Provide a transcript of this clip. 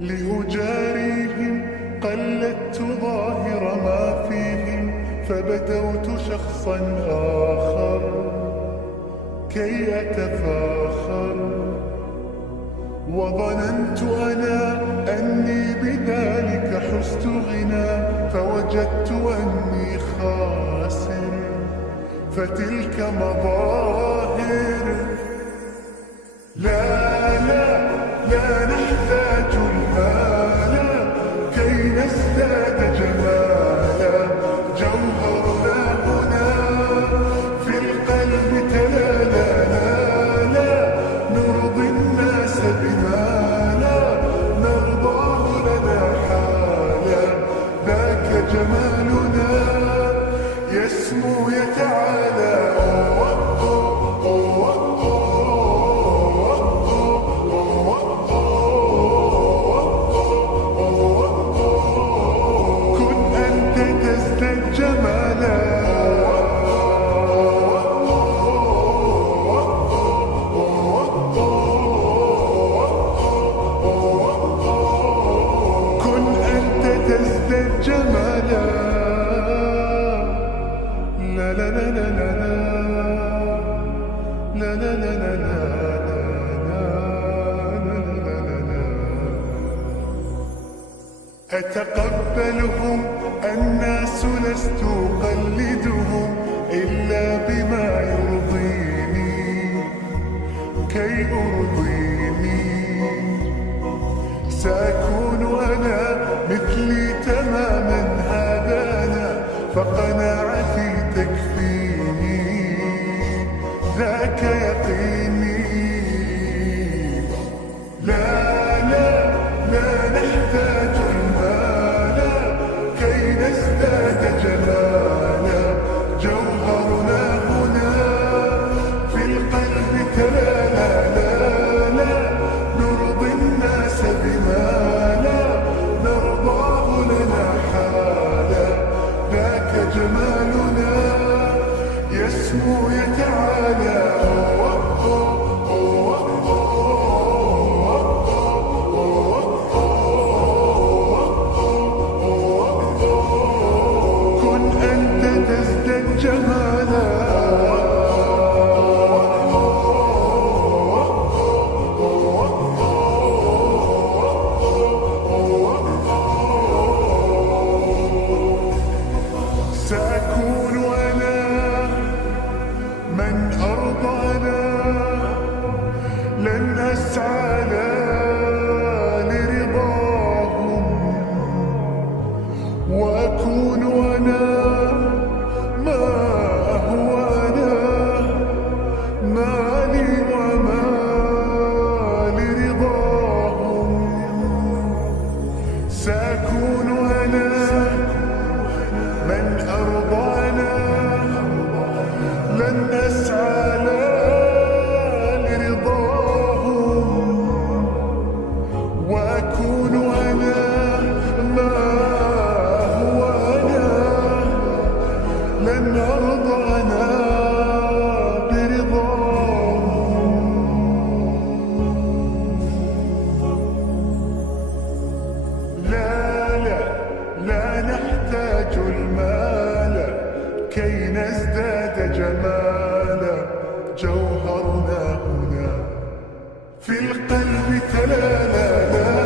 لأجاريهم قلدت ظاهر ما فيهم، فبدوت شخصا آخر كي أتفاخر، وظننت أنا أني بذلك حزت غنى، فوجدت أني خاسر، فتلك مظاهر. لا لا لا نحتاج المال كي نزداد جمالا، جوهرنا هنا في القلب تلالا، لا نرضي الناس بما لا نرضاه لنا حالا، ذاك جمالنا يسمو يتعالى. جمالا لا لا لا لا لا لا لا لا لا لا. أتقبلهم الناس لست أقلدهم إلا بما يرضيني كي أرضيني، سأكون أنا مثلي تماما هذا أنا، فقناعتي تكفيني ذاك يقيني. لا لا لا نحتاج المال كي نزداد جمالا، جوهرنا هنا في القلب تلالا، لا نرضي الناس بما لا نرضاه لنا حالا، ذاك جمالنا يسمو يتعالى. كن أنت تزداد جمالا. سأكون أنا من أرضى أنا، لن أسعى لرضاهم، وأكون أنا ما هو أنا، مالي وما لرضاهم. سأكون أنا من أرضانا، لن أسعى لرضاهم، وأكون أنا ما هو أنا، لن أرضى أنا برضاهم. لا لا لا نحتاج المال كي نزداد جمالا، جوهرنا هنا في القلب تلالا.